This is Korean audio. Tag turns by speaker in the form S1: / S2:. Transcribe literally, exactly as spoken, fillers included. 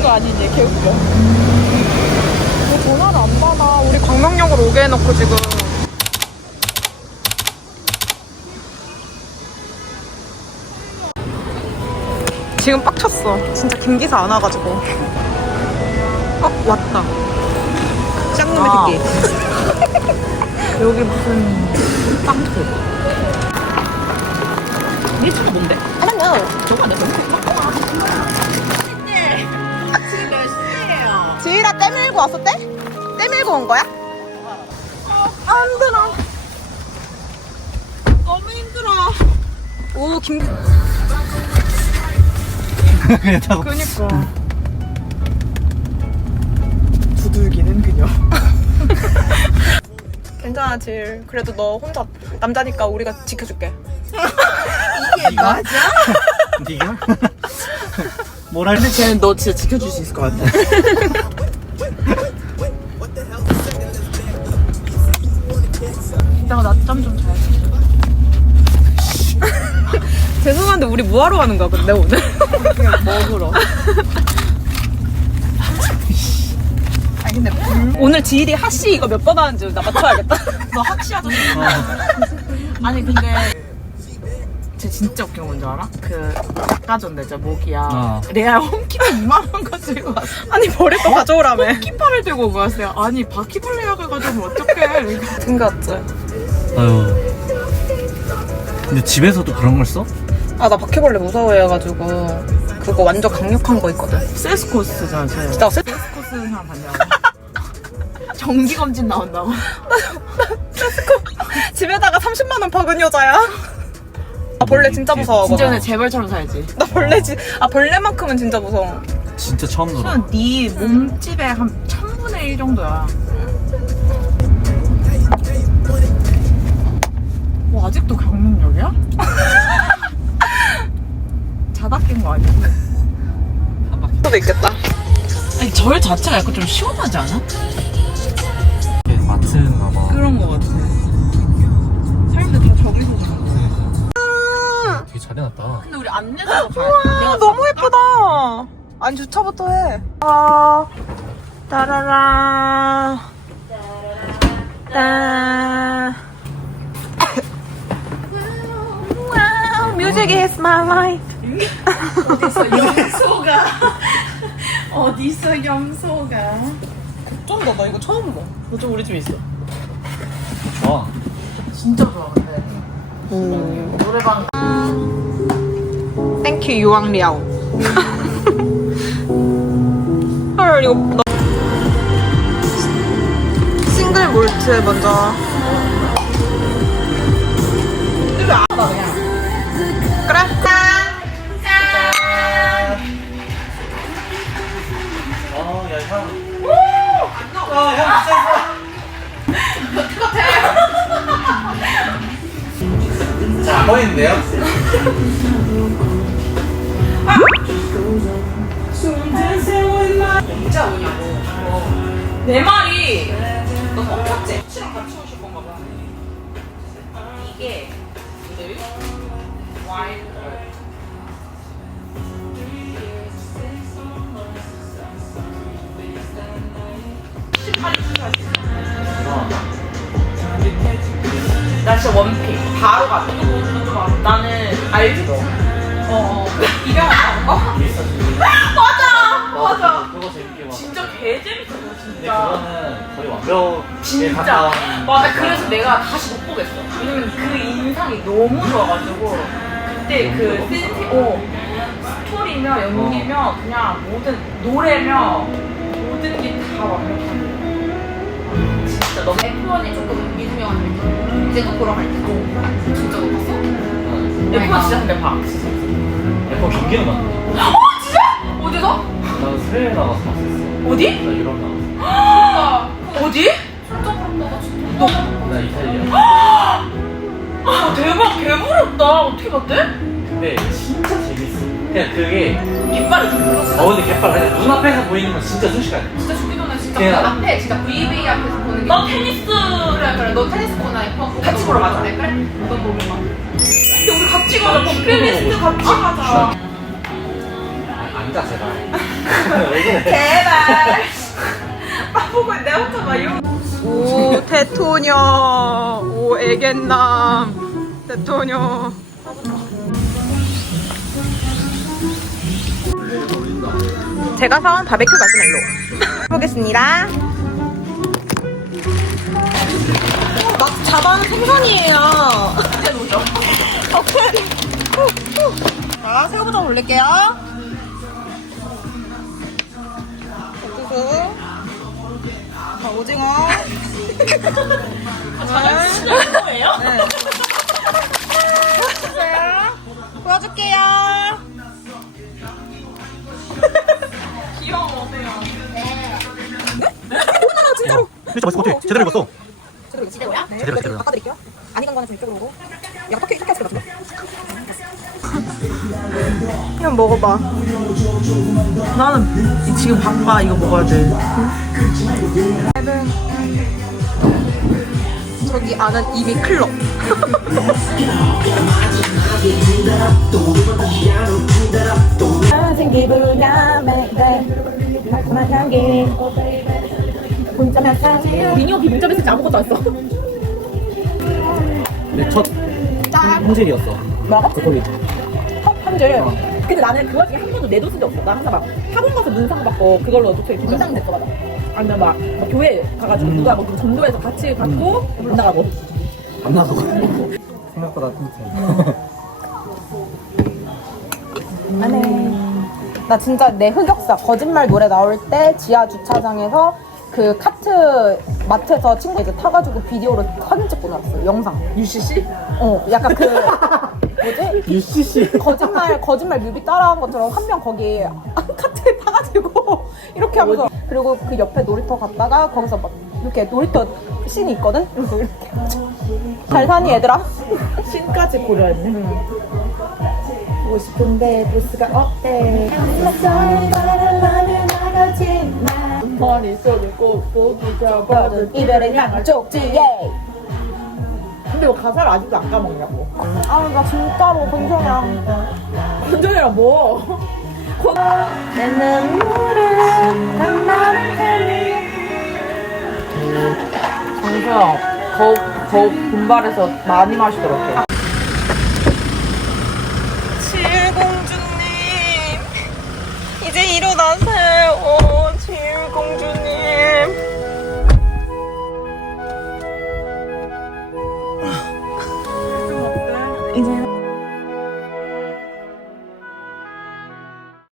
S1: 거 아니니? 개웃겨. 왜 전화를 안 받아? 우리 광명역으로 오게 해놓고 지금. 지금 빡쳤어. 진짜 김기사 안 와가지고. 어? 왔다. 짱놈의
S2: 아.
S1: 새끼.
S2: 여기 무슨 빵집. 니 차가 뭔데?
S1: I don't know.
S2: 저거 아니야?
S1: 지희라 때 밀고 왔어 때? 때 밀고 온 거야? 안 힘들어. 너무 힘들어. 오 김.
S2: 그렇다고.
S1: 그니까. 두들기는 그녀. 괜찮아 질. 그래도 너 혼자 남자니까 우리가 지켜줄게.
S2: 이게 맞아? 니가? 뭐라 근데 쟤는 너 진짜 지켜줄 수 있을 것 같아. 이따가 낮잠 좀 자야지.
S1: 죄송한데 우리 뭐하러 가는 거야 근데 오늘?
S2: 그냥 먹으러.
S1: 아니 근데 오늘 지일이 하씨 이거 몇 번 하는지 나 맞춰야겠다.
S2: 너 학시 아저씨. 어. 아니 근데 쟤 진짜 웃긴 건 뭔지 알아? 그 아까 전에 저 모기야. 어. 레알 홈키파 이만한 거 들고 왔어.
S1: 아니 버릴 거 가져오라며.
S2: 홈키파를 들고 오고 왔어요. 아니 바퀴벌레 약을 가져오면 어떡해.
S1: 생각지.
S3: 아유. 근데 집에서도 그런 걸 써?
S1: 아 나 바퀴벌레 무서워해가지고 그거 완전 강력한 거 있거든.
S2: 세스코스잖아 쟤.
S1: 진짜 세...
S2: 세스코스 쓰는 사람 봤냐고. 정기검진 나온다고.
S1: 집에다가 삼십만 원 박은 여자야. 아 벌레 진짜 무서워.
S2: 진짜 근데 재벌처럼 살지.
S1: 나 벌레 지... 아 벌레만큼은 진짜 무서워.
S3: 진짜 처음 들어.
S2: 수는 네 몸집의 한 천분의 일 정도야. 뭐 아직도 강릉역이야? 자다 깬 거 아니야?
S1: 수도 있겠다.
S2: 아니 절 자체가 약간 좀 시원하지 않아?
S3: 마트인가 봐.
S2: 그런 거 같아. 사람들 다 저기서 자는 거.
S3: 되게 잘 해놨다.
S2: 근데 우리 안내서로 가야
S1: 아 너무 예쁘다. 아니 주차부터 해. 아 따라라 따. 와우, music is my life.
S2: 어디서 염소가 어디서 염소가
S1: 쩐다 나 이거 처음 봐.
S2: 너 좀 우리 집 있어.
S3: 좋아.
S2: 진짜 좋아 근데. 음. 노래방.
S1: 땡큐 유황리아오. 헐 이거 너 싱글 몰트 먼저.
S2: 이거 안 하다 그냥.
S1: 그래.
S3: 어, 야, 향.
S2: 안 나와.
S3: 아, 향 진짜 있어. 자, 보이는데요?
S2: 진짜 오냐고. 어. 내 말이 너 섞였지? 치랑 같이 오실 건가 봐. 이게 와인. 나 진짜 원픽 바로 가. 나는 알지 너. 어어. 이병헌 나온 거? 맞아. 맞아.
S3: 그거 재밌게 봐.
S2: 진짜 개 재밌어
S3: 근데
S2: 진짜.
S3: 그거는 거의 완벽에
S2: 진짜.
S3: 가까운.
S2: 맞아. 그래서 내가 다시 못 보겠어. 왜냐면 그 인상이 너무 좋아가지고 그때 그 센티 어 스토리며 연기며 그냥 모든 노래며 모든 게 다 완벽한 거. 진짜 너무 에프원이 조금 유명한 느낌. 제가 보러 갈 때. 진짜 못 봤어? 에프원 진짜 근데 봐.
S3: 에코 경기는 봤는데.
S2: 어 진짜? 어디서?
S3: 나는 스웨덴 나가서 봤었어.
S2: 어디?
S3: 나 유럽 나갔어.
S2: 어디? 진짜 부럽다 진짜.
S3: 나 이탈리아.
S2: 아 대박 개부럽다. 어떻게 봤대?
S3: 근데 진짜 재밌어. 그냥 그게.
S2: 깃발을 좀 불었어.
S3: 어, 근데 개빨. 근데 눈앞에서 보이는 건 진짜 순식간이야.
S2: 진짜 죽기 전에 진짜
S3: 그냥-
S2: 그 앞에 진짜 브이브이 앞에서 보는 게. 너 테니스 그래 그래 너 테니스 보나 예뻐. 같이 보러 가자. 그래 그래. 너 보러 가. 근데 우리 같이 가자. 버킷리스트 같이 가자.
S3: 앉아, 제발.
S2: 제발. 아 보고 내 혼자 막 이러고.
S1: 오 대토녀. 오 애견남. 대토녀. 제가 사온 바베큐 마시멜로 해보겠습니다. 막 잡아온 생선이에요. 자, 새우부터 올릴게요. 옥수수. 자, 오징어.
S2: 자존심 거예요?
S1: 네. 도와줄게요.
S2: 귀여워요.
S1: 진짜로.
S4: 진짜 맛있을 것 같아. 제대로 익었어.
S1: 제대로 익 제대로야? 네.
S4: 제대로, 제대로.
S1: 바꿔드릴게요. 안 익은 거는 좀 이쪽으로 오고. 약간 섞여 섞였을 것 같은데. 그냥 먹어봐.
S2: 나는 지금 바빠 이거 먹어야 돼.
S1: 저기 안은 입이 클럽.
S2: 민요 비문점에서 아무것도 안 써.
S4: 내첫 품질이었어.
S1: 뭐라고?
S4: 고통이.
S1: 한줄.
S2: 근데 나는 그 와중에 한 번도 내 돈 쓴 적 없어. 나 항상 막 학원 가서 문상 받고 그걸로 독서에 문상 냈어. 맞아. 아니면 막, 막 교회 가가지고 누가 뭐 전도해서 같이 받고 안 나가고.
S4: 안 나서. 생각보다 뿌듯해.
S1: 나 진짜 내 흑역사 거짓말 노래 나올 때 지하 주차장에서 그 카트 마트에서 친구 이제 타가지고 비디오로 사진 찍고 나왔어. 영상.
S2: 유씨씨?
S1: 어, 약간 그 뭐지?
S4: 유씨씨.
S1: 거짓말 거짓말 뮤비 따라한 것처럼 한 명 거기 카트에 타가지고 이렇게 하면서 그리고 그 옆에 놀이터 갔다가 거기서 막 이렇게 놀이터 씬이 있거든. 그래서 이렇게 해가지고. 잘 사니 얘들아?
S2: 신까지 고려했네.
S1: 보고 싶은데 부스가 없대.
S2: 머릿속에 꼭꼭 잡아든
S1: 이별의 양쪽지에.
S2: 근데 뭐 가사를 아직도 안 까먹냐고.
S1: 아, 나 진짜로 건전이야.
S2: 건전이랑 뭐?
S1: 내 눈물은 난 나를 살리.
S2: 정수야, 더, 더 분발해서 많이 마시도록 해.
S1: 질공주님, 이제 일어나세요. 질공주님. 이제